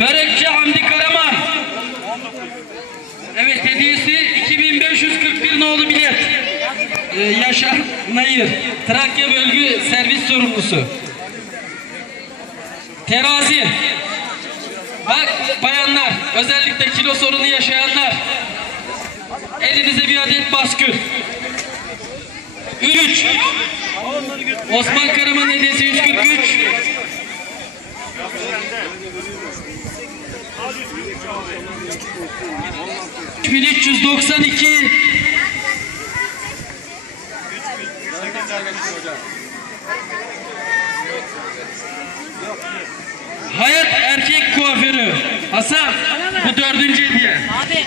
Börekçi Hamdi Karaman. Evet hediyesi 2541 nolu bilet. Ee, Yaşar Nayır. Trakya Bölgü Servis Sorumlusu. Terazi. Bak bayanlar, özellikle kilo sorunu yaşayanlar. Elinize bir adet baskül. 3. Osman Karaman hediyesi 343. 1392 Hayat erkek kuaförü. Hasan bu dördüncü hediye. Abi.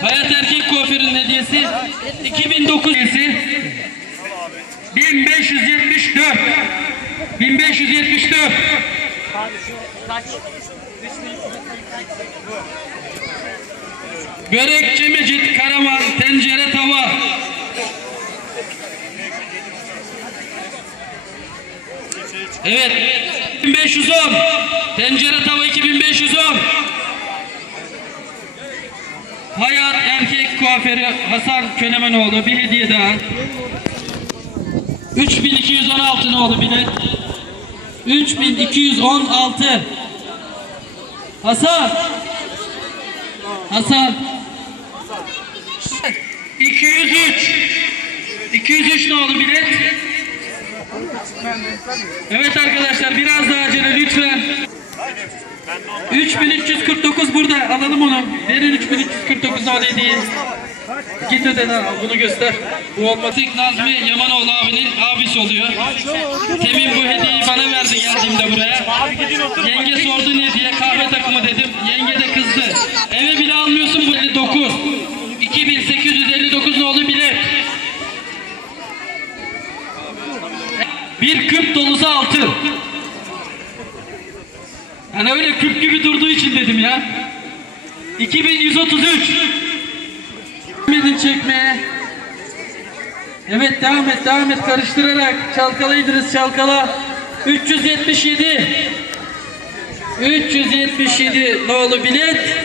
Hayat erkek kuaförünün hediyesi 2009 hediyesi 1574 1574 Abi şu kaç? 3300 Börekçi Mecit Karaman tencere tava. Evet 2510 tencere tava 2510 Hayat erkek kuaförü Hasan Kölemenoğlu bir hediye daha. 3216 nolu bilet 3216 Hasan Hasan 203 203 ne oldu bilet? Evet arkadaşlar biraz daha acele lütfen. 3349 burada alalım onu. Verin 3349 nolu hediye. Git öden al bunu göster. Bu olmatik Nazmi Yamanoğlu oluyor. Temin bu hediyeyi bana verdi geldiğimde buraya. Yenge sordu ne diye kahve takımı dedim. Yenge de kızdı. Eve bile almıyorsun bu 59. 2859 oldu bilet. Bir küp dolusu altın. Yani öyle küp gibi durduğu için dedim ya. 2133. Medin çekmeye. Evet devam et devam et karıştırarak. Çalkala çalkala. 377. 377 nolu bilet.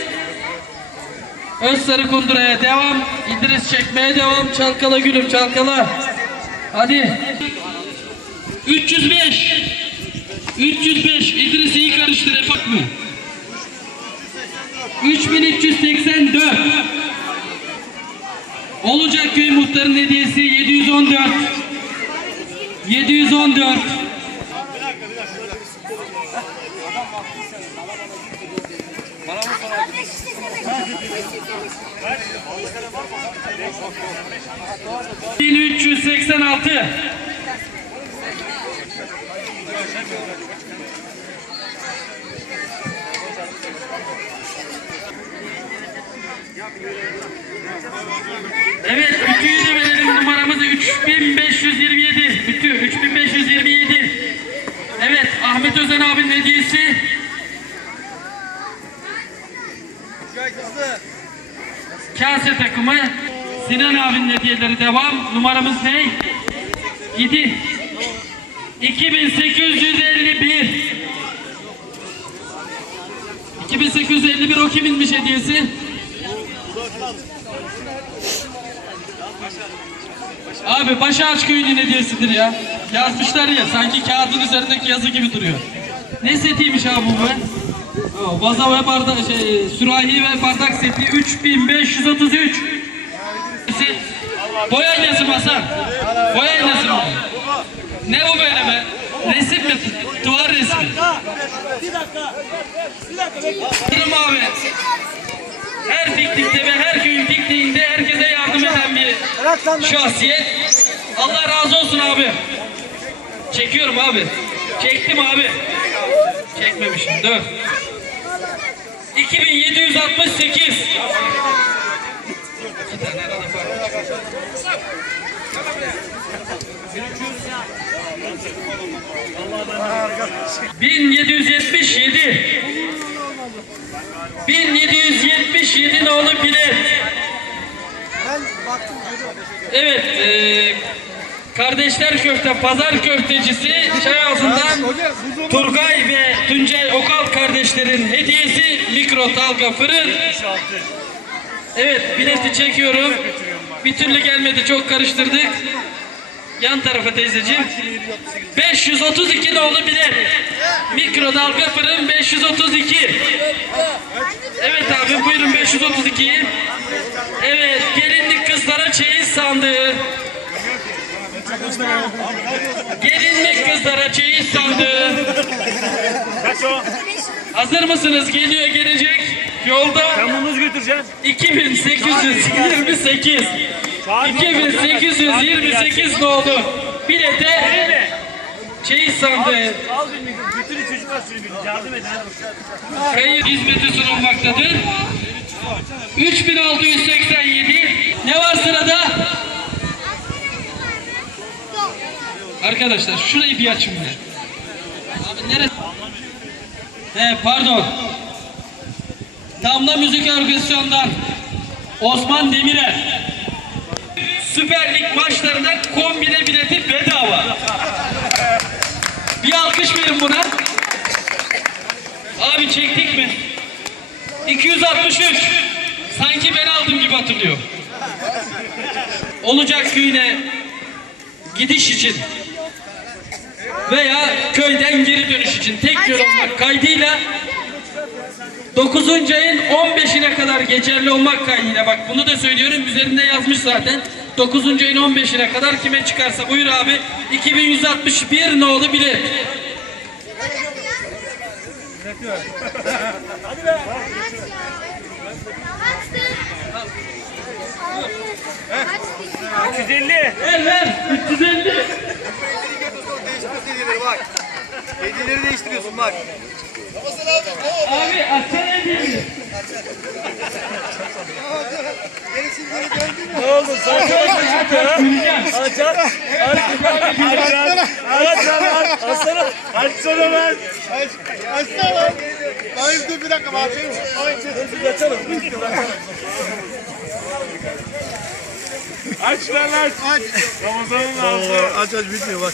Öz sarı kunduraya devam. İdris çekmeye devam. Çalkala gülüm çalkala. Hadi. 305. 305. İdris iyi karıştır epak mı? 3384. Olacak köy muhtarının hediyesi 714. 714. Bin 1386. Evet, ütüyü de verelim numaramızı 3527. Ütü 3527. Evet, Ahmet Özen abinin hediyesi. Kase takımı. Sinan abinin hediyeleri devam. Numaramız ne? 7. 2851. 2851 o kiminmiş hediyesi? Abi Başağaç köyünün hediyesidir ya. Yazmışlar ya sanki kağıdın üzerindeki yazı gibi duruyor. Ne setiymiş abi bu be? Vaza ve bardak şey sürahi ve bardak seti 3533. Boy aynası mı Hasan? Boy aynası mı? Ne bu böyle be? Resim mi? Duvar resmi. Bir dakika. Bir dakika bekle. Kırım abi. Her piknikte ve her köyün pikniğinde herkese yardım eden bir şahsiyet. Allah razı olsun abi. Çekiyorum abi. Çektim abi. Çekmemişim. Dur. 2768. İki tane arada fark var. 1777 1777 nolu bilet. Evet, e, kardeşler köfte, pazar köftecisi çay altından Turgay ve Tuncay Okal kardeşlerin hediyesi mikro dalga fırın. Evet bileti çekiyorum. Bir türlü gelmedi çok karıştırdık. Yan tarafa teyzeciğim. 532 nolu bilet. Mikrodalga fırın 532. Evet abi buyurun 532'yi. Evet gelinlik kızlara çeyiz sandığı. Gelinlik kızlara çeyiz sandığı. Kaç o? Hazır mısınız? Geliyor gelecek. Yolda Ben bunu götüreceğim. 2828. 2828 ne oldu? Bilete çeyiz sandığı. Al birini götürün çocuklar bir yardım edin. Kayıt hizmeti sunulmaktadır. 3687 ne var sırada? Arkadaşlar şurayı bir açın. Abi neresi? He pardon. Damla Müzik Organizasyon'dan Osman Demirer. Süper Lig maçlarına kombine bileti bedava. Bir alkış verin buna. Abi çektik mi? 263. Sanki ben aldım gibi hatırlıyor. Olacak köyüne gidiş için veya köyden geri dönüş için tek yol olmak kaydıyla 9. ayın 15'ine kadar geçerli olmak kaydıyla bak bunu da söylüyorum üzerinde yazmış zaten 9. ayın 15'ine kadar kime çıkarsa buyur abi 2161 nolu bilet. Kaçtı? 150. Ver ver 350. Hediyeleri bak. Hediyeleri değiştiriyorsun bak. Abi açsana değil Ne oldu? Saçma çıktı ha? Aç aç. Aç. Aç aç. Aç aç. Açsana. Açsana lan. Açsana lan. Hayır dur bir dakika bakayım. Biz açalım. Aç lan aç. Aç. Ramazan'ın ağzı. Aç aç bitmiyor bak.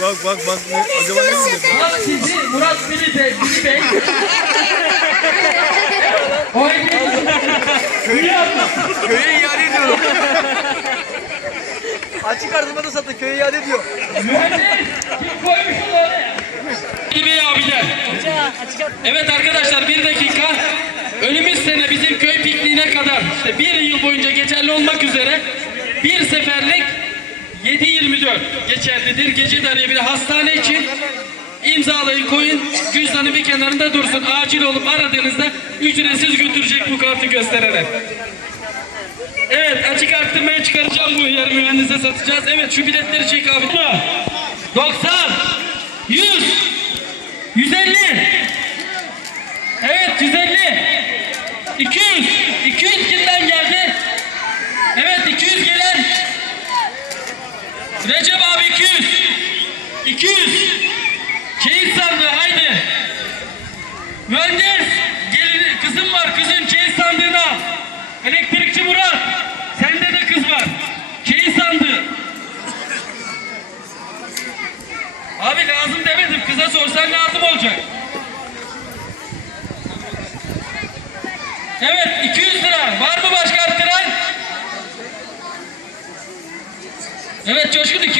Bak bak bak. Ne, acaba ne? Murat sizi Murat Bili de Bili Bey. o hediyeyi Köye iade ediyorum. Açık artırmada satın köye iade ediyor. mühendis kim koymuş onu Bey abiler. Evet arkadaşlar bir dakika. Önümüz sene bizim köy pikniğine kadar işte bir yıl boyunca geçerli olmak üzere bir seferlik 7-24 geçerlidir. Gece de arayabilir. Hastane için imzalayın koyun cüzdanı bir kenarında dursun. Acil olup aradığınızda ücretsiz götürecek bu kartı göstererek. Evet açık arttırmaya çıkaracağım bu yer mühendise satacağız. Evet şu biletleri çek abi. 90 100 150 Evet 150 200 200 kimden geldi? Evet 200 gelen Recep abi 200 200 Çeyiz sandığı haydi Mühendis gelin kızım var kızın çeyiz sandığını al. Elektrikçi Murat sende de kız var. Çeyiz sandığı. Abi lazım demedim kıza sorsan lazım olacak. Evet 200 lira. Var mı başka arttıran? Evet Coşkun 200.